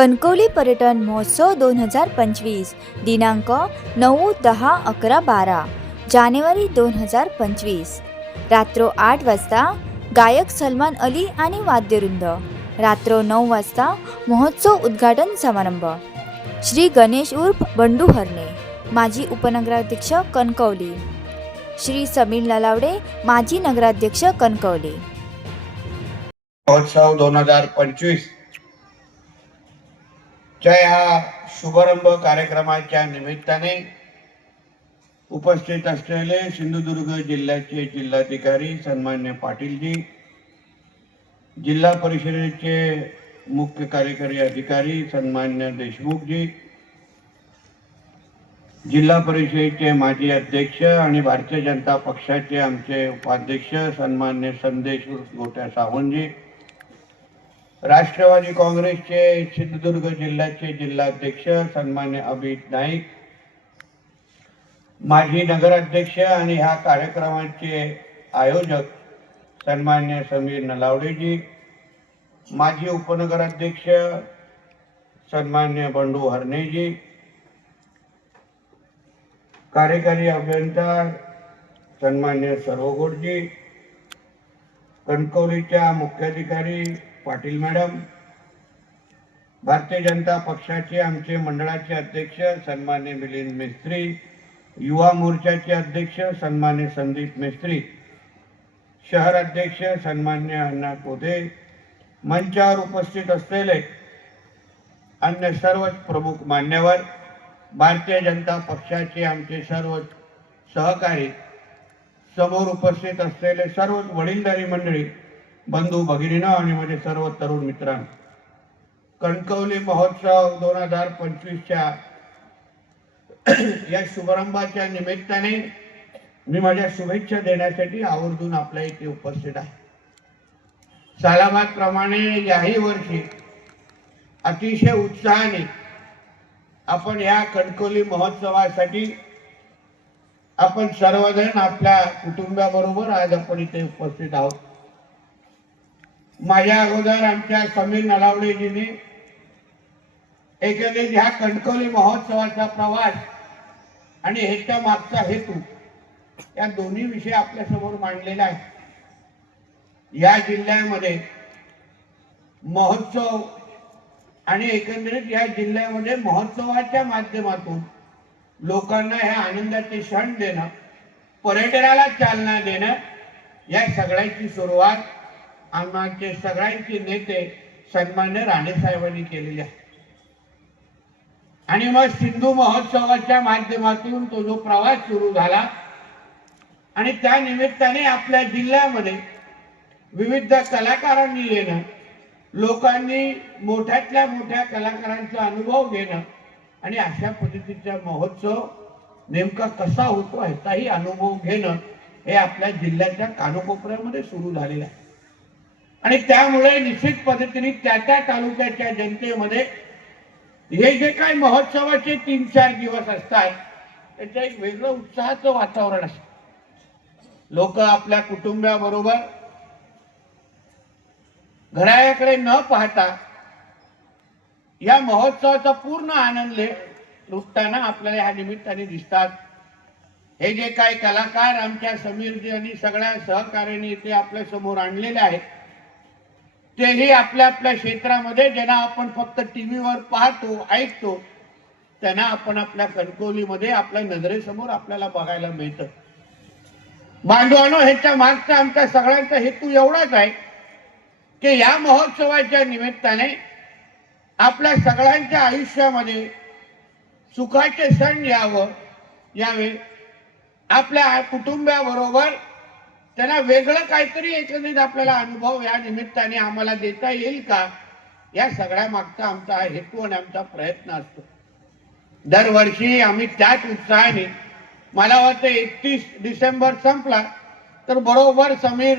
कणकवली पर्यटन महोत्सव दोन हजार पंचवीस दिनांक नऊ दहा अकरा बारा जानेवारी दोन हजार पंचवीस. रात्र आठ वाजता गायक सलमान अली आणि वाद्यवृंद. रात्र नऊ वाजता महोत्सव उद्घाटन समारंभ. श्री गणेश उर्फ बंडू हरणे माजी उपनगराध्यक्ष कणकवली. श्री समीर ललावडे माजी नगराध्यक्ष कणकवली. महोत्सव दोन हजार पंचवीस. च्या या शुभारंभ कार्यक्रमाच्या निमित्ताने उपस्थित असलेले सिंधुदुर्ग जिल्ह्याचे जिल्हाधिकारी सन्मान्य पाटीलजी जिल्हा परिषदेचे मुख्य कार्यकारी अधिकारी सन्मान्य देशमुखजी जिल्हा परिषदेचे माजी अध्यक्ष आणि भारतीय जनता पक्षाचे आमचे उपाध्यक्ष सन्मान्य संदेश गोट्या सावंतजी राष्ट्रवादी काँग्रेसचे सिंधुदुर्ग जिल्ह्याचे जिल्हाध्यक्ष सन्मान्य अभित नाईक माजी नगराध्यक्ष आणि ह्या कार्यक्रमाचे आयोजक सन्मान्य समीर नलावडेजी माजी उपनगराध्यक्ष सन्मान्य बंडू हरणेजी कार्यकारी अभियंता सन्मान्य सर्वगोडजी कणकवलीच्या मुख्याधिकारी पाटील मॅडम भारतीय जनता पक्षाचे आमचे मंडळाचे अध्यक्ष सन्मान्य मिलिंद मिस्त्री युवा मोर्चाचे अध्यक्ष सन्मान्य संदीप मिस्त्री शहर अध्यक्ष सन्मान्य अण्णा कोदे मंचावर उपस्थित असलेले अन्य सर्वच प्रमुख मान्यवर भारतीय जनता पक्षाचे आमचे सर्व सहकारी समोर उपस्थित असलेले सर्व वडीलधारी मंडळी बंधू भगिनीनं आणि माझे सर्व तरुण मित्रांनो कणकवली महोत्सव दोन हजार पंचवीसच्या या शुभारंभाच्या निमित्ताने मी माझ्या शुभेच्छा देण्यासाठी आवर्जून आपल्या इथे उपस्थित आहे. सालाबादप्रमाणे याही वर्षी अतिशय उत्साहाने आपण या कणकवली महोत्सवासाठी आपण सर्वजण आपल्या कुटुंबाबरोबर आज आपण इथे उपस्थित आहोत. माझ्या अगोदर आमच्या समीर नलावडेजींनी एकंदरीत ह्या कणकवली महोत्सवाचा प्रवास आणि ह्याच्या मागचा हेतू या दोन्ही विषय आपल्यासमोर मांडलेला आहे. या जिल्ह्यामध्ये महोत्सव आणि एकंदरीत या जिल्ह्यामध्ये महोत्सवाच्या माध्यमातून लोकांना ह्या आनंदाचे क्षण देणं पर्यटनाला चालना देणं या सगळ्याची सुरुवात आमचे सगळ्यांचे नेते सन्मान्य राणे साहेबांनी केलेले आहे आणि मग सिंधू महोत्सवाच्या माध्यमातून तो जो प्रवास सुरू झाला आणि त्या निमित्ताने आपल्या जिल्ह्यामध्ये विविध कलाकारांनी येणं लोकांनी मोठ्यातल्या मोठ्या कलाकारांचा अनुभव घेणं आणि अशा पद्धतीचा महोत्सव नेमका कसा होतो ह्याचाही अनुभव घेणं हे आपल्या जिल्ह्याच्या कानकोपऱ्यामध्ये सुरू झालेलं आहे. आणि त्यामुळे निश्चित पद्धतीने त्या त्या तालुक्याच्या जनतेमध्ये हे जे काही महोत्सवाचे तीन चार दिवस असतात त्याचं एक वेगळं उत्साहाचं वातावरण असतं. लोक आपल्या कुटुंबाबरोबर घरायाकडे न पाहता या महोत्सवाचा पूर्ण आनंद लुटताना आपल्याला ह्या निमित्ताने दिसतात. हे जे काही कलाकार आमच्या समीरजी आणि सगळ्या सहकार्याने इथे आपल्यासमोर आणलेले आहेत तेही आपल्या आपल्या क्षेत्रामध्ये ज्यांना आपण फक्त टीव्हीवर पाहतो ऐकतो त्यांना आपण आपल्या कणकवलीमध्ये आपल्या नजरेसमोर आपल्याला बघायला मिळतं. बांधवानो ह्याच्या मागचा आमचा सगळ्यांचा हेतू एवढाच आहे की या महोत्सवाच्या निमित्ताने आपल्या सगळ्यांच्या आयुष्यामध्ये सुखाचे सण यावं. यावे आपल्या कुटुंबाबरोबर त्यांना वेगळं काहीतरी एकंदरीत आपल्याला अनुभव या निमित्ताने आम्हाला देता येईल का? या सगळ्या मागचा आमचा हा हेतू आणि आमचा प्रयत्न असतो. दरवर्षी आम्ही त्याच उत्साहाने मला वाटतं एकतीस डिसेंबर संपला तर बरोबर समीर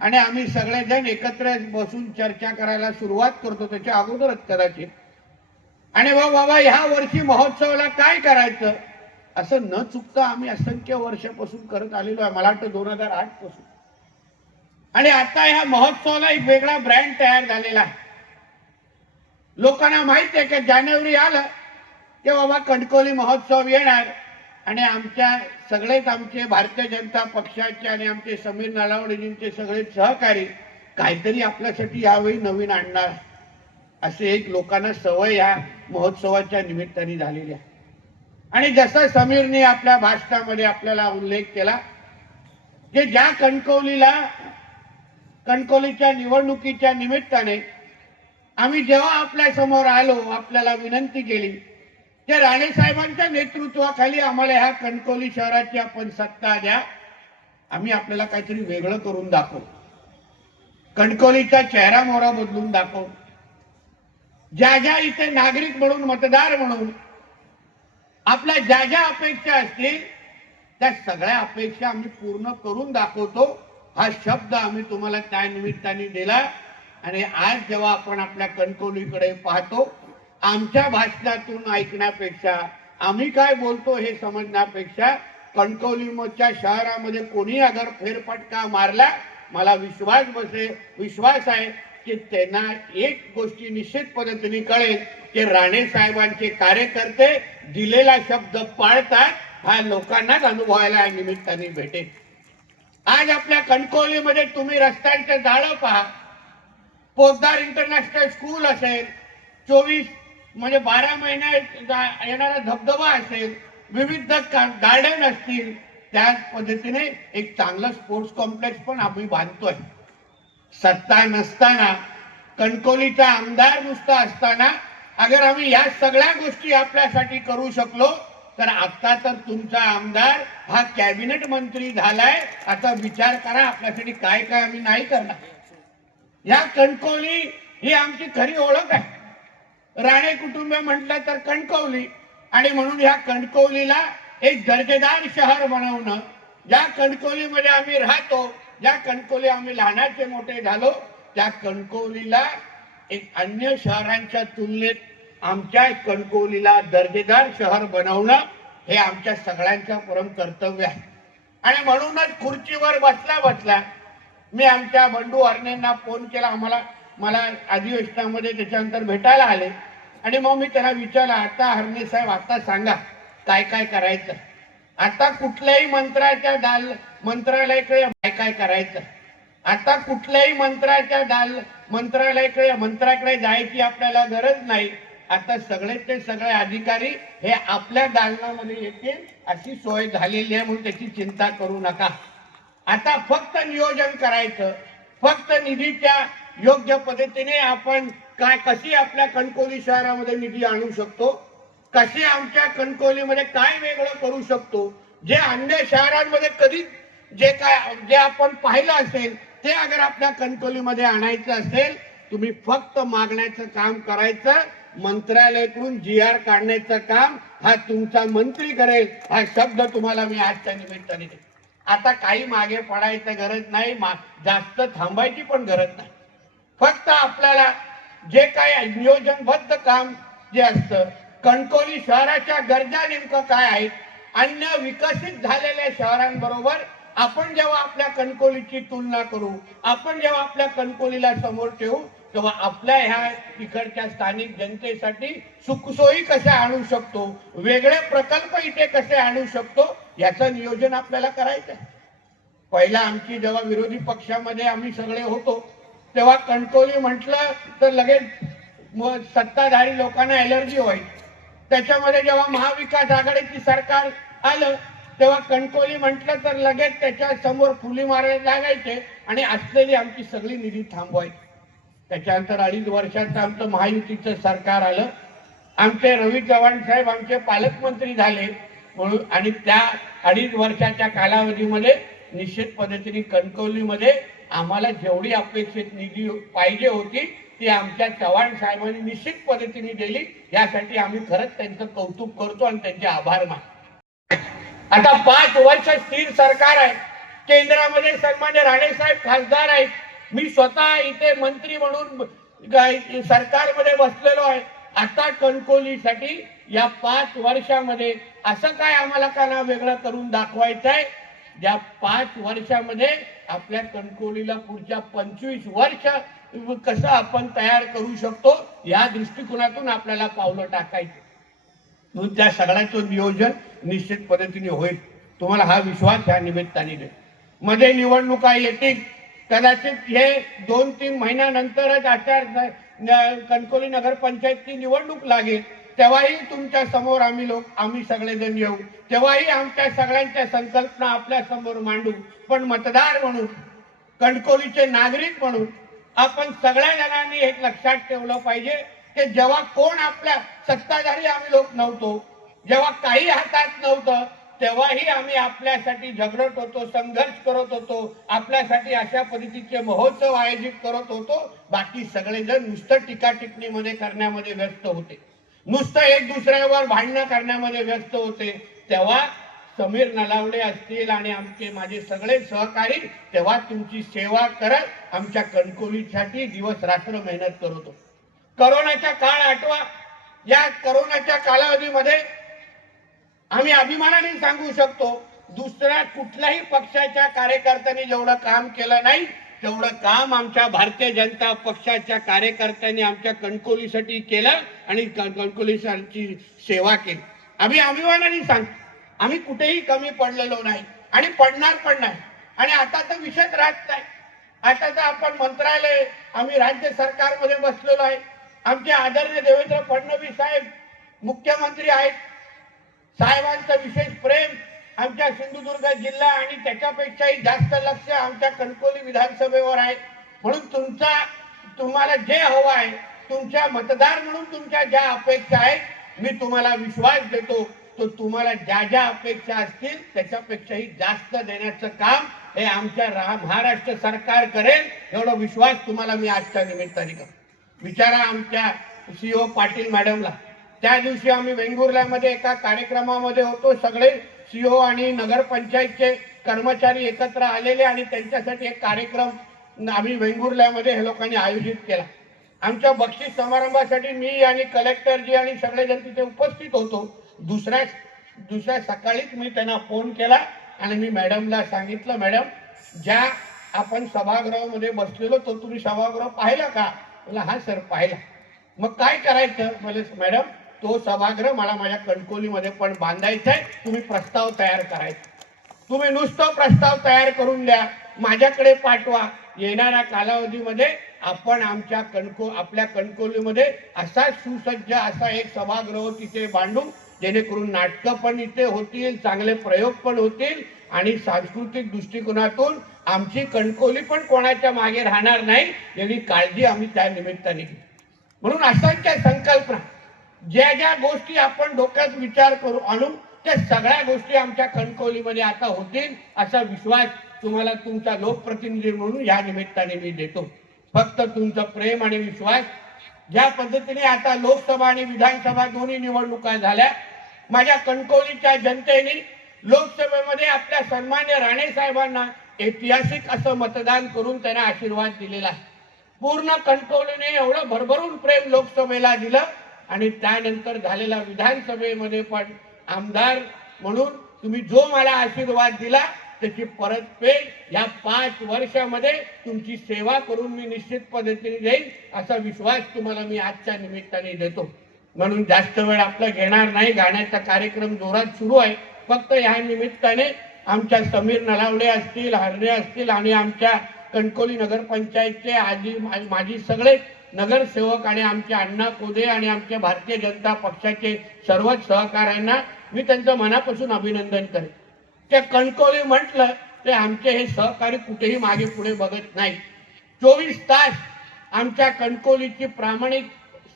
आणि आम्ही सगळेजण एकत्र बसून चर्चा करायला सुरुवात करतो त्याच्या अगोदरच कदाचित. आणि बाबा ह्या वर्षी महोत्सवाला काय करायचं? असं न चुकता आम्ही असंख्य वर्षापासून करत आलेलो आहे. मला वाटतं दोन हजार आठपासून. आणि आता ह्या महोत्सवाला एक वेगळा ब्रँड तयार झालेला आहे. लोकांना माहीत आहे की जानेवारी आलं की बाबा कणकोली महोत्सव येणार. आणि आमच्या सगळेच आमचे भारतीय जनता पक्षाचे आणि आमचे समीर नलावडेजींचे सगळे सहकारी काहीतरी आपल्यासाठी यावेळी नवीन आणणार. असे एक लोकांना सवय या महोत्सवाच्या निमित्ताने झालेली आहे. आणि जसा समीरने आपल्या भाषणामध्ये आपल्याला उल्लेख केला की ज्या कणकवलीला कणकवलीच्या निवडणुकीच्या निमित्ताने आम्ही जेव्हा आपल्यासमोर आलो आपल्याला विनंती केली त्या राणे साहेबांच्या नेतृत्वाखाली आम्हाला ह्या कणकवली शहराची आपण सत्ता द्या आम्ही आपल्याला काहीतरी वेगळं करून दाखवू. कणकवलीचा चेहरा मोहरा बदलून दाखवू. ज्या ज्या इथे नागरिक म्हणून मतदार म्हणून आपल्या ज्या ज्या अपेक्षा असतील त्या सगळ्या अपेक्षा आम्ही पूर्ण करून दाखवतो. हा शब्द आम्ही तुम्हाला त्या निमित्ताने दिला. आणि आज जेव्हा आपण आपल्या कणकवलीकडे पाहतो आमच्या भाषणातून ऐकण्यापेक्षा आम्ही काय बोलतो हे समजण्यापेक्षा कणकवलीच्या शहरामध्ये कोणी अगर फेरफटका मारला मला विश्वास बसे विश्वास आहे की त्यांना एक गोष्टी निश्चित पद्धतीने कळेल की राणे साहेबांचे कार्यकर्ते दिलेला शब्द पाळतात हा लोकांनाच अनुभवायला निमित्ताने भेटेल. आज आपल्या कणकवलीमध्ये तुम्ही रस्त्यांचे जाळं पहा. पोद्दार इंटरनॅशनल स्कूल असेल चोवीस म्हणजे बारा महिने येणारा धबधबा असेल विविध गार्डन असतील त्याच पद्धतीने एक चांगलं स्पोर्ट्स कॉम्प्लेक्स पण आम्ही बांधतोय. सत्ता नसताना कणकोलीचा आमदार नुसता असताना अगर आम्ही या सगळ्या गोष्टी आपल्यासाठी करू शकलो तर आता तर तुमचा आमदार हा कॅबिनेट मंत्री झालाय आता विचार करा आपल्यासाठी काय काय आम्ही नाही करणार. या कणकवली ही आमची खरी ओळख आहे. राणे कुटुंब म्हटलं तर कणकवली आणि म्हणून ह्या कणकवलीला एक दर्जेदार शहर बनवणं. ज्या कणकवलीमध्ये आम्ही राहतो ज्या कणकोली आम्ही लहानाचे मोठे झालो त्या कणकोलीला एक अन्य शहरांच्या तुलनेत आमच्या कणकोलीला दर्जेदार शहर बनवणं हे आमच्या सगळ्यांचं परम कर्तव्य आहे. आणि म्हणूनच खुर्चीवर बसला बसला मी आमच्या बंडू हरणेंना फोन केला. आम्हाला मला अधिवेशनामध्ये त्याच्यानंतर भेटायला आले. आणि मग मी त्यांना विचारलं आता हरणे साहेब आता सांगा काय काय करायचं? आता कुठल्याही मंत्राच्या दाल मंत्रालयाकडे काय काय करायचं? आता कुठल्याही मंत्राच्या दाल मंत्रालयाकडे मंत्राकडे जायची आपल्याला गरज नाही. आता सगळे ते सगळे अधिकारी हे आपल्या दालनामध्ये येतील अशी सोय झालेली आहे म्हणून त्याची चिंता करू नका. आता फक्त नियोजन करायचं. फक्त निधीच्या योग्य पद्धतीने आपण काय कशी आपल्या कणकोली शहरामध्ये निधी आणू शकतो? कशी आमच्या कणकोलीमध्ये काय वेगळं करू शकतो? जे अन्य शहरांमध्ये कधीच जे काय जे आपण पाहिलं असेल ते अगर आपल्या कणकोलीमध्ये आणायचं असेल तुम्ही फक्त मागण्याचं काम करायचं मंत्रालयाकडून जी आर काढण्याचं काम हा तुमचा मंत्री करेल हा शब्द तुम्हाला मी आजच्या निमित्ताने आता काही मागे पडायचं गरज नाही जास्त थांबायची पण गरज नाही. फक्त आपल्याला जे काही नियोजनबद्ध काम जे असतं कणकोली शहराच्या गरजा नेमकं काय आहेत अन्य विकसित झालेल्या शहरांबरोबर आपण जेव्हा आपल्या कणकोलीची तुलना करू आपण जेव्हा आपल्या कणकोलीला समोर ठेवू तेव्हा आपल्या ह्या इकडच्या स्थानिक जनतेसाठी सुखसोयी कशा आणू शकतो वेगळे प्रकल्प इथे कसे आणू शकतो याचं नियोजन आपल्याला करायचं आहे पहिला आमची जेव्हा विरोधी पक्षामध्ये आम्ही सगळे होतो तेव्हा कणकोली म्हटलं तर लगेच सत्ताधारी लोकांना एलर्जी व्हायची. त्याच्यामध्ये जेव्हा महाविकास आघाडीची सरकार आलं तेव्हा कणकोली म्हटलं तर लगेच त्याच्यासमोर फुली मारायला लागायचे आणि असलेली आमची सगळी निधी थांबवायची. त्याच्यानंतर अडीच वर्षाचं आमचं महायुतीचं सरकार आलं. आमचे रवी चव्हाण साहेब आमचे पालकमंत्री झाले. म्हणून आणि त्या अडीच वर्षाच्या कालावधीमध्ये निश्चित पद्धतीने कणकवलीमध्ये आम्हाला जेवढी अपेक्षित निधी पाहिजे होती ती आमच्या चव्हाण साहेबांनी निश्चित पद्धतीने दिली. यासाठी आम्ही खरंच त्यांचं कौतुक करतो आणि त्यांचे आभार मानतो. आता पाच वर्ष स्थिर सरकार आहे. केंद्रामध्ये सन्मान्य राणे साहेब खासदार आहेत. मी स्वतः इथे मंत्री म्हणून सरकारमध्ये बसलेलो आहे. आता कणकोलीसाठी या पाच वर्षामध्ये असं काय आम्हाला का ना वेगळं करून दाखवायचं आहे ज्या पाच वर्षामध्ये आपल्या कणकोलीला पुढच्या पंचवीस वर्ष कसं आपण तयार करू शकतो? या दृष्टिकोनातून आपल्याला पावलं टाकायचं. म्हणून त्या सगळ्याचं नियोजन निश्चित पद्धतीने होईल. तुम्हाला हा विश्वास ह्या निमित्ताने देईल. मध्ये निवडणुका येतील. कदाचित हे दोन तीन महिन्यानंतरच आचार कणकोली नगरपंचायतची निवडणूक लागेल. तेव्हाही तुमच्यासमोर आम्ही लोक आम्ही सगळेजण येऊ. तेव्हाही आमच्या सगळ्यांच्या संकल्पना आपल्यासमोर मांडू. पण मतदार म्हणून कणकोलीचे नागरिक म्हणून आपण सगळ्या जणांनी एक लक्षात ठेवलं पाहिजे. की जेव्हा कोण आपल्या सत्ताधारी आम्ही लोक नव्हतो जेव्हा काही हातात नव्हतं तेव्हाही आम्ही आपल्यासाठी झगडत होतो संघर्ष करत होतो आपल्यासाठी अशा पद्धतीचे महोत्सव आयोजित करत होतो. बाकी सगळेजण नुसतं टीका टिप्पणीमध्ये करण्यामध्ये व्यस्त होते. नुसतं एक दुसऱ्यावर भांडणं करण्यामध्ये व्यस्त होते. तेव्हा समीर नलावडे असतील आणि आमचे माझे सगळे सहकारी तेव्हा तुमची सेवा करत आमच्या कणकोलीसाठी दिवस रात्र मेहनत करत होतो. करोनाचा काळ आठवा. या करोनाच्या कालावधीमध्ये आम्ही अभिमानाने सांगू शकतो दुसऱ्या कुठल्याही पक्षाच्या कार्यकर्त्यांनी जेवढं काम केलं नाही तेवढं काम आमच्या भारतीय जनता पक्षाच्या कार्यकर्त्यांनी आमच्या कणकोलीसाठी केलं आणि कणकोलीसाठी सेवा केली. आम्ही अभिमानाने सांगतो आम्ही कुठेही कमी पडलेलो नाही आणि पडणार पण नाही. आणि आता तर विषयच राहत नाही आता तर आपण मंत्रालय आम्ही राज्य सरकारमध्ये बसलेलो आहे. आमचे आदरणीय देवेंद्र फडणवीस साहेब मुख्यमंत्री आहेत. साहेबांचं विशेष प्रेम आमच्या सिंधुदुर्ग जिल्हा आणि त्याच्यापेक्षाही जास्त लक्ष आमच्या कणकोली विधानसभेवर आहे. म्हणून तुमचा तुम्हाला जे हवं आहे तुमच्या मतदार म्हणून तुमच्या ज्या अपेक्षा आहेत मी तुम्हाला विश्वास देतो. तो तुम्हाला ज्या ज्या अपेक्षा असतील त्याच्यापेक्षाही जास्त देण्याचं काम हे आमच्या रा- महाराष्ट्र सरकार करेल. एवढा विश्वास तुम्हाला मी आजच्या निमित्ताने करतो. विचारा आमच्या सीओ पाटील मॅडमला. त्या दिवशी आम्ही वेंगुर्ल्यामध्ये एका कार्यक्रमामध्ये होतो. सगळे सीओ आणि नगरपंचायतचे कर्मचारी एकत्र आलेले आणि त्यांच्यासाठी एक कार्यक्रम आम्ही वेंगुर्ल्यामध्ये हे लोकांनी आयोजित केला. आमच्या बक्षीस समारंभासाठी मी आणि कलेक्टरजी आणि सगळेजण तिथे उपस्थित होतो. दुसऱ्या दुसऱ्या सकाळीच मी त्यांना फोन केला आणि मी मॅडमला सांगितलं मॅडम ज्या आपण सभागृहामध्ये बसलेलो तो तुम्ही सभागृह पाहिला का? मला हा सर पाहिला. मग काय करायचं? म्हणजे मॅडम तो सभागृह मला माझ्या कणकोलीमध्ये पण बांधायचा आहे तुम्ही प्रस्ताव तयार करायचा. तुम्ही नुसतं प्रस्ताव तयार करून द्या. माझ्याकडे पाठवा. येणाऱ्या कालावधीमध्ये आपण आमच्या कणको आपल्या कणकोलीमध्ये असा सुसज्ज असा एक सभागृह तिथे बांधू जेणेकरून नाटकं पण इथे होतील चांगले प्रयोग पण होतील आणि सांस्कृतिक दृष्टिकोनातून आमची कणकोली पण कोणाच्या मागे राहणार नाही याची काळजी आम्ही त्या निमित्ताने घेऊ म्हणून अशांच्या संकल्पना ज्या ज्या गोष्टी आपण डोक्यात विचार करू आणू त्या सगळ्या गोष्टी आमच्या कणकवलीमध्ये आता होतील असा विश्वास तुम्हाला तुमचा लोकप्रतिनिधी म्हणून या निमित्ताने मी देतो. फक्त तुमचं प्रेम आणि विश्वास ज्या पद्धतीने आता लोकसभा आणि विधानसभा दोन्ही निवडणुका झाल्या माझ्या कणकवलीच्या जनतेने लोकसभेमध्ये आपल्या सन्मान्य राणे साहेबांना ऐतिहासिक असं मतदान करून त्यांना आशीर्वाद दिलेला आहे. पूर्ण कंट्रोलने एवढं भरभरून प्रेम लोकसभेला दिलं आणि त्यानंतर झालेला विधानसभेमध्ये पण आमदार म्हणून तुम्ही जो मला आशीर्वाद दिला त्याची परतफेड या पाच वर्षामध्ये तुमची सेवा करून मी निश्चित पद्धतीने देईन असा विश्वास तुम्हाला मी आजच्या निमित्ताने देतो. म्हणून जास्त वेळ आपला घेणार नाही. गाण्याचा कार्यक्रम जोरात सुरू आहे. फक्त या निमित्ताने आमच्या समीर नलावडे असतील हरणे असतील आणि आमच्या कणकोली नगरपंचायतचे आजी माझी सगळे नगरसेवक आणि आमचे अण्णा कोदे आणि आमचे भारतीय जनता पक्षाचे सर्वच सहकाऱ्यांना मी त्यांचं मनापासून अभिनंदन करेन. ते कणकोली म्हटलं ते आमचे हे सहकारी कुठेही मागे पुढे बघत नाही चोवीस तास आमच्या कणकोलीची प्रामाणिक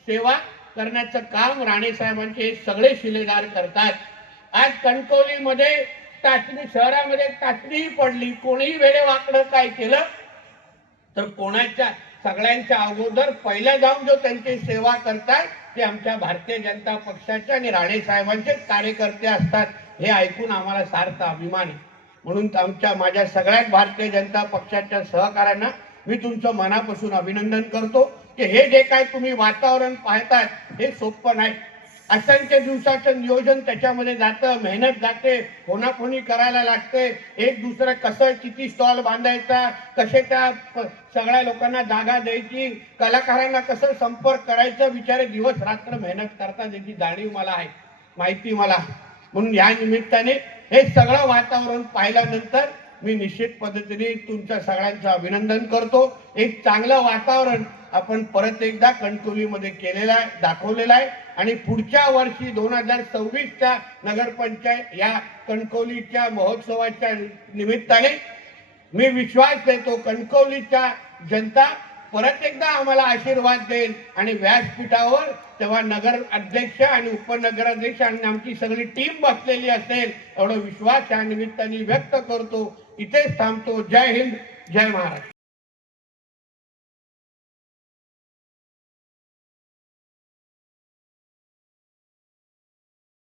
सेवा करण्याचं काम राणे साहेबांचे हे सगळे शिलेदार करतात. आज कणकोलीमध्ये टाचणी शहरामध्ये टाचणीही पडली. कोणीही वेळे वाकडं काय केलं तर कोणाच्या सगळ्यांच्या अगोदर पहिल्या जाऊन जो त्यांची सेवा करतात ते आमच्या भारतीय जनता पक्षाचे आणि राणे साहेबांचे कार्यकर्ते असतात. हे ऐकून आम्हाला सार्थ अभिमान आहे. म्हणून आमच्या माझ्या सगळ्यात भारतीय जनता पक्षाच्या सहकाऱ्यांना मी तुमचं मनापासून अभिनंदन करतो की हे जे काय तुम्ही वातावरण पाहतात हे सोपं नाही. असंख्य दिवसाचं नियोजन त्याच्यामध्ये जातं मेहनत जाते कोणाकोणी करायला लागते एक दुसरं कसं किती स्टॉल बांधायचा कसे त्या सगळ्या लोकांना जागा द्यायची कलाकारांना कसं संपर्क करायचं विचारे दिवस रात्र मेहनत करतात याची जाणीव मला आहे माहिती मला म्हणून या निमित्ताने हे सगळं वातावरण पाहिल्यानंतर मी निश्चित पद्धतीने तुमच्या सगळ्यांचं अभिनंदन करतो. एक चांगलं वातावरण आपण परत एकदा कणकवलीमध्ये केलेलं आहे दाखवलेलं आहे. आणि पुढच्या वर्षी दोन हजार सव्वीसच्या नगरपंचायत या कणकवलीच्या महोत्सवाच्या निमित्ताने मी विश्वास देतो कणकवलीच्या जनता परत एकदा आम्हाला आशीर्वाद देईल आणि व्यासपीठावर तेव्हा नगर अध्यक्ष आणि उपनगराध्यक्ष आणि आमची सगळी टीम बसलेली असेल एवढा विश्वास या निमित्ताने व्यक्त करतो. इथेच थांबतो. जय हिंद जय महाराष्ट्र.